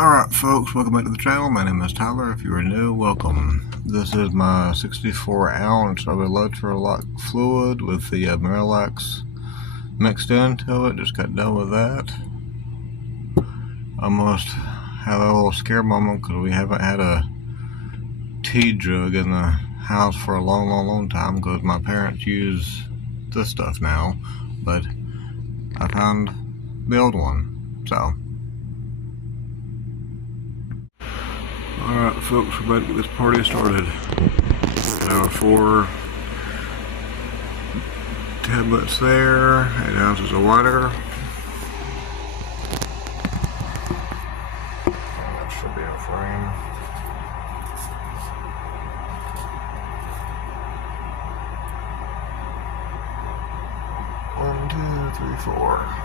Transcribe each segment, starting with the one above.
Alright folks, welcome back to the channel. My name is Tyler. If you are new, welcome. This is my 64 ounce of electrolyte fluid with the Miralax mixed into it. Just got done with that. Almost had a little scare moment because we haven't had a tea jug in the house for a long time because my parents use this stuff now, but I found the old one, so. Alright folks, we're about to get this party started. Got our 4 tablets there, 8 ounces of water. That should be in frame. One, two, three, 4.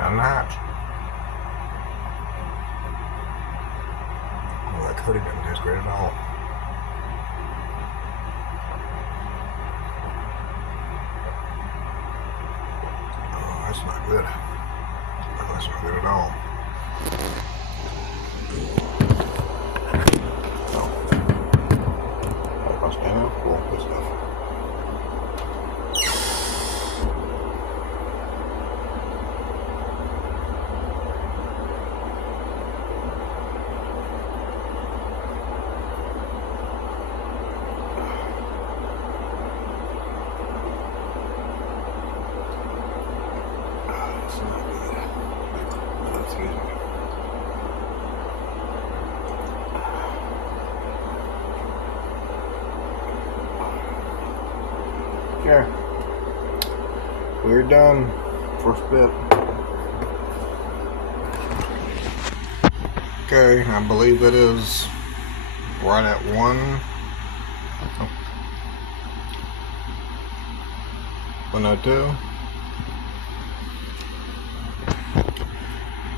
And that. Well, that coating doesn't taste great at all. Oh, that's not good. Oh, that's not good at all. Oh, if I stand up, cool, good stuff. Okay, we're done. First bit. Okay, I believe it is right at 102.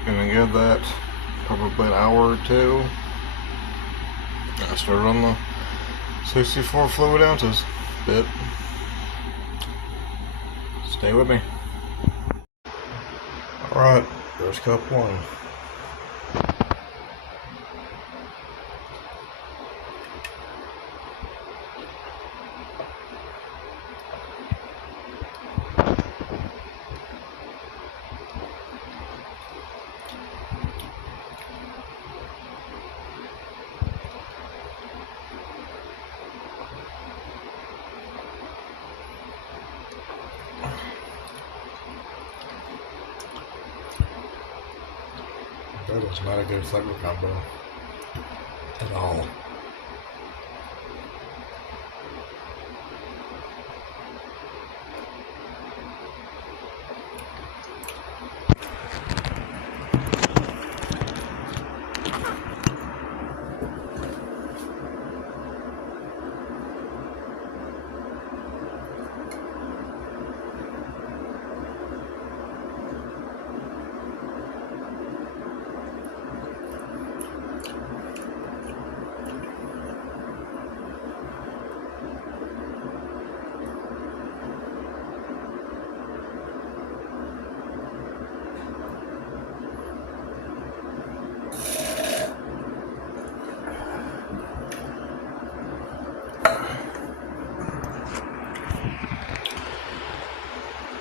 Gonna give that probably an hour or two. I started on the 64 fluid ounces bit. Stay with me. Alright, there's cup 1. That is not a good flavor combo at all.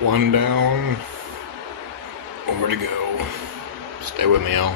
One down, more to go. Stay with me, y'all.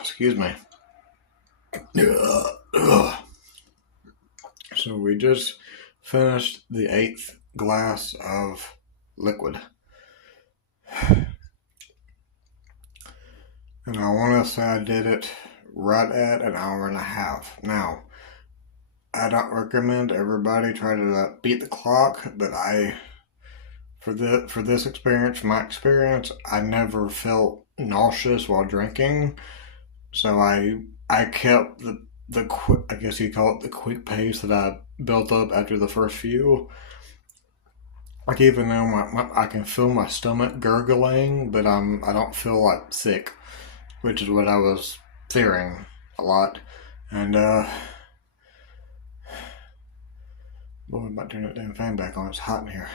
Excuse me. So we just finished the 8th glass of liquid. And I want to say I did it right at an hour and a half. Now, I don't recommend everybody try to beat the clock, but for this experience, my experience, I never felt nauseous while drinking. So I kept the quick, I guess you call it the quick pace that I built up after the first few. Like even though I can feel my stomach gurgling, but I don't feel like sick, which is what I was fearing a lot. And boy, I'm about to turn that damn fan back on. It's hot in here.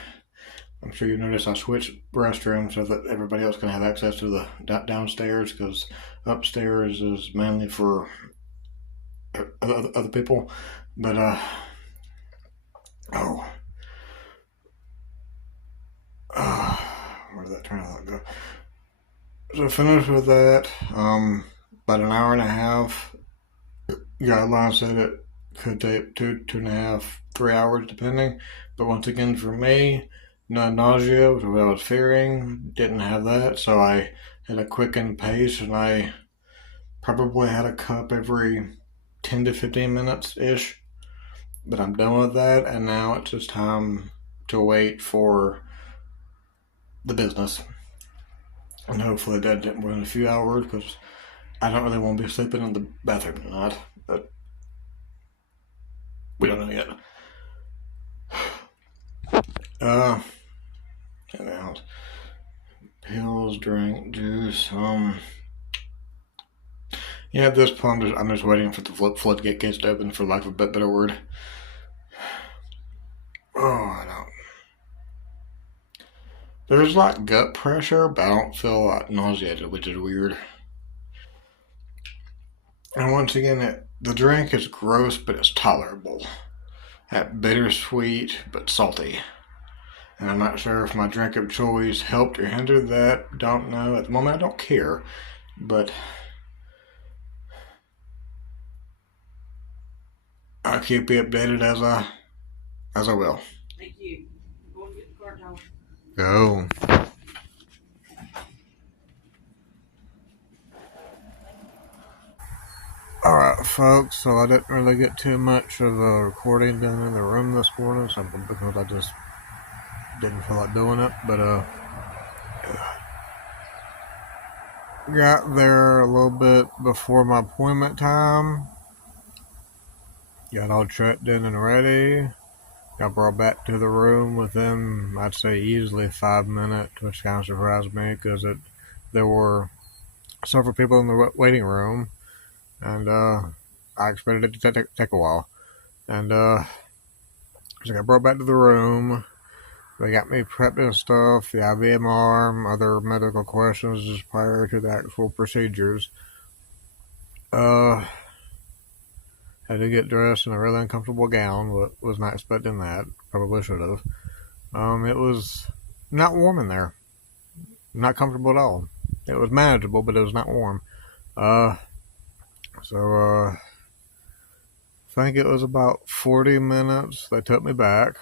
I'm sure you noticed I switched restrooms so that everybody else can have access to the downstairs, because upstairs is mainly for other people. But where did that train of thought go? So finished with that. About an hour and a half. Guidelines said it could take 2.5, 3 hours depending. But once again, for me, no nausea, which was what I was fearing. Didn't have that, so I had a quickened pace, and I probably had a cup every 10 to 15 minutes ish. But I'm done with that, and now it's just time to wait for the business. And hopefully that didn't win a few hours, because I don't really want to be sleeping in the bathroom tonight. But we don't know yet. And out. Pills, drink, juice. Yeah, at this point, I'm just waiting for the floodgate gates to open, for lack of a better word. Oh, I don't. There's like gut pressure, but I don't feel like nauseated, which is weird. And once again, the drink is gross, but it's tolerable. That bittersweet, but salty. And I'm not sure if my drink of choice helped or hindered that. Don't know. At the moment, I don't care. But I'll keep you updated as I will. Thank you. Go and get the car towel. Go. Alright, folks, so I didn't really get too much of a recording done in the room this morning, simply because I just didn't feel like doing it, but got there a little bit before my appointment time, got all checked in and ready, got brought back to the room within, I'd say, easily 5 minutes, which kind of surprised me, because there were several people in the waiting room, and I expected it to take a while. And so I got brought back to the room. They got me prepped and stuff, the IVM arm, other medical questions just prior to the actual procedures. Had to get dressed in a really uncomfortable gown, but was not expecting that. Probably should have. It was not warm in there. Not comfortable at all. It was manageable, but it was not warm. So I think it was about 40 minutes. They took me back.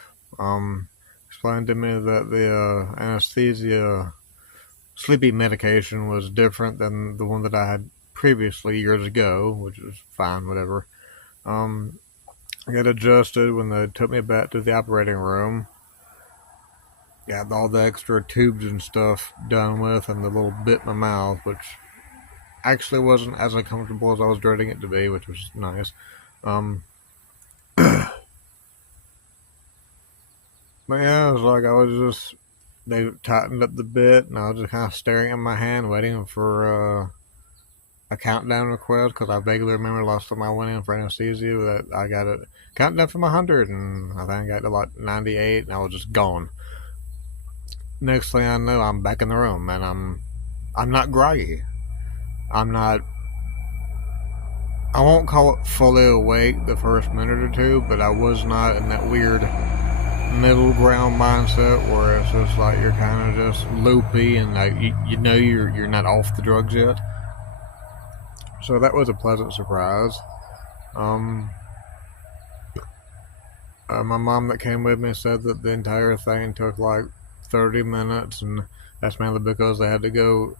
Explained to me that the anesthesia sleepy medication was different than the one that I had previously years ago, which was fine, whatever. I got adjusted when they took me back to the operating room. Got all the extra tubes and stuff done with, and the little bit in my mouth, which actually wasn't as uncomfortable as I was dreading it to be, which was nice. But yeah, it was like they tightened up the bit, and I was just kind of staring at my hand, waiting for a countdown request, because I vaguely remember last time I went in for anesthesia that I got a countdown from 100, and I think I got to like 98, and I was just gone. Next thing I know, I'm back in the room, and I'm not groggy. I won't call it fully awake the first minute or two, but I was not in that weird middle ground mindset where it's just like you're kind of just loopy and like you know you're not off the drugs yet. So that was a pleasant surprise. My mom that came with me said that the entire thing took like 30 minutes, and that's mainly because they had to go.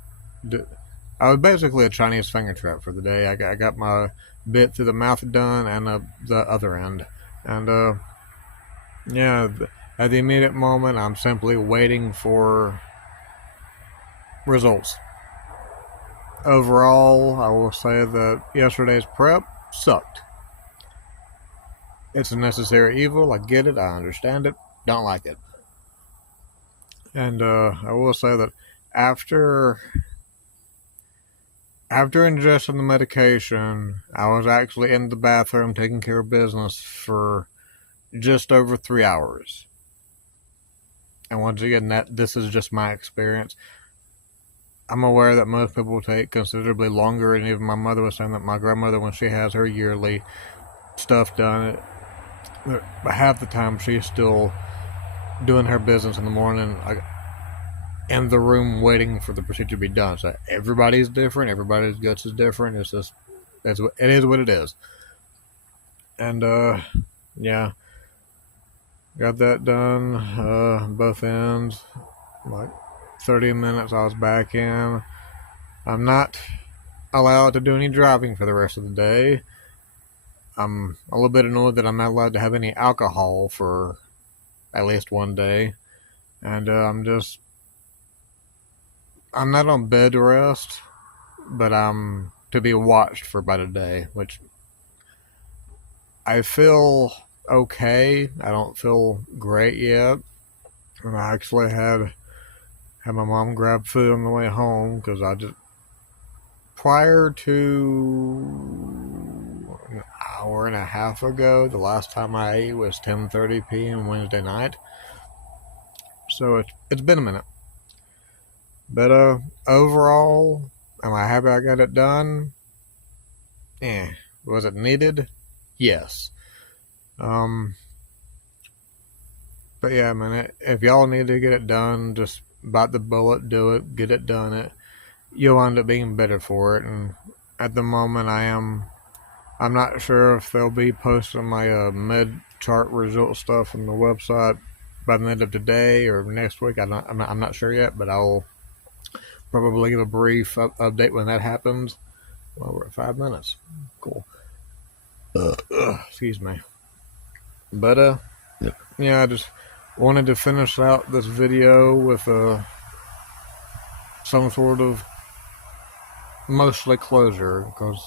I was basically a Chinese finger trap for the day. I got my bit through the mouth done and the other end. And yeah, at the immediate moment, I'm simply waiting for results. Overall, I will say that yesterday's prep sucked. It's a necessary evil. I get it. I understand it. Don't like it. And I will say that after ingesting the medication, I was actually in the bathroom taking care of business for just over 3 hours. And once again, this is just my experience. I'm aware that most people take considerably longer, and even my mother was saying that my grandmother, when she has her yearly stuff done, half the time she's still doing her business in the morning, in the room waiting for the procedure to be done. So everybody's different. Everybody's guts is different. It is what it is. And yeah, got that done. Both ends, like 30 minutes. I was back in. I'm not allowed to do any driving for the rest of the day. I'm a little bit annoyed that I'm not allowed to have any alcohol for at least one day. And I'm not on bed rest, but I'm to be watched for about a day, which I feel okay. I don't feel great yet. And I actually had my mom grab food on the way home because prior to an hour and a half ago, the last time I ate was 10:30 p.m. Wednesday night. So it's been a minute. But overall, am I happy I got it done? Was it needed? Yes. But yeah, man, if y'all need to get it done, just bite the bullet, do it, get it done. You'll end up being better for it. And at the moment, I'm not sure if they'll be posting my med chart result stuff on the website by the end of today or next week. I'm not sure yet, but I'll probably give a brief update when that happens. Well, we're at 5 minutes. Cool. Excuse me. But yeah, I just wanted to finish out this video with some sort of mostly closure, because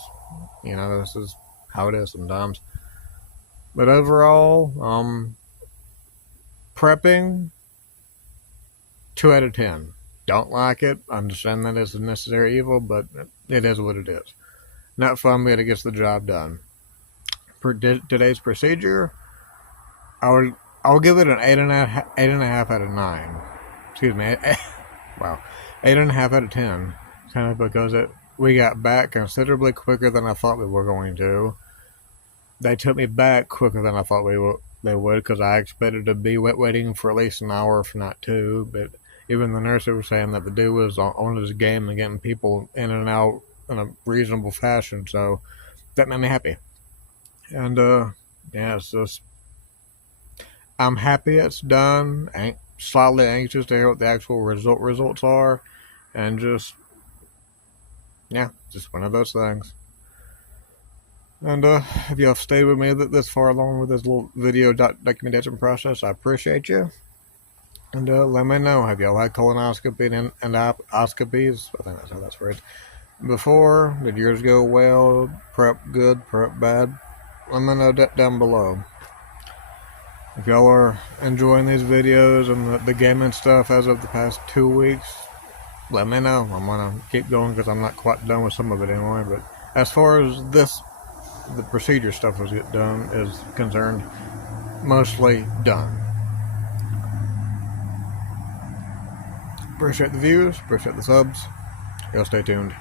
this is how it is sometimes. But overall, prepping 2 out of 10. Don't like it. Understand that it's a necessary evil, but it is what it is. Not fun, but it gets the job done. For today's procedure, I'll give it an 8.5 out of 9. Excuse me. Wow, 8.5 out of 10. Kind of because we got back considerably quicker than I thought we were going to. They took me back quicker than I thought they would, because I expected to be waiting for at least an hour, if not 2. But even the nurses were saying that the dude was on his game and getting people in and out in a reasonable fashion. So that made me happy. And yeah, it's just, I'm happy it's done. Slightly anxious to hear what the actual results are, and just one of those things. And if y'all stayed with me this far along with this little video documentation process, I appreciate you. And let me know, have y'all had colonoscopy and endoscopies? I think that's how that's phrased. Before, did yours go well? Prep good? Prep bad? Let me know down below. If y'all are enjoying these videos and the gaming stuff as of the past 2 weeks, let me know. I'm going to keep going because I'm not quite done with some of it anyway. But as far as the procedure stuff is concerned, mostly done. Appreciate the views, appreciate the subs. Y'all stay tuned.